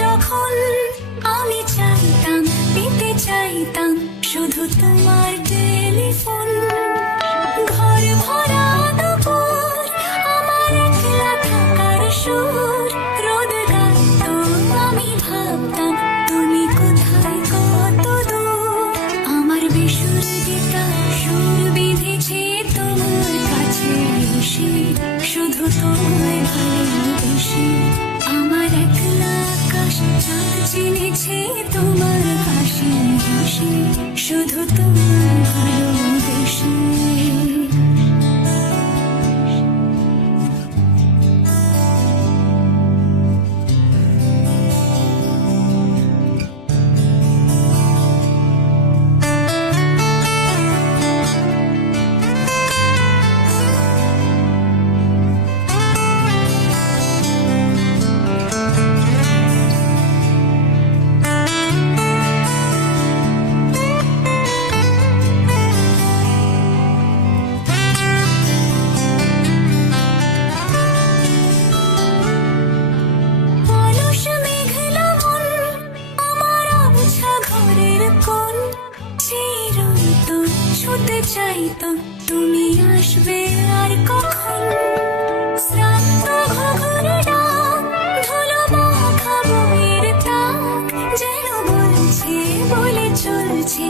যখন আমি চাইতাম পেতে চাইতাম শুধু তোমার টেলিফোন। ঘর ভরা দুপুর আমার একলা থাকার সুর রোদ গাইতো আমি ভাবতাম তুমি কোথায় কত দূর। আমার বেসুর গীতার সুর বিঁধেছে তোমার কাছে এসে, শুধু তোমায় ভালোবেসে। আমার একলা আকাশ চাঁদ চিনেছে তোমার হাসি হাসি, শুধু তোমার ভালোবেসে। ছুটে চাইতো তুমি আসবে আর কখন। শ্রান্ত ঘুঘুর ডাক ধুলো মাখা বইয়ের তাক যেন বলছে বলে চলছে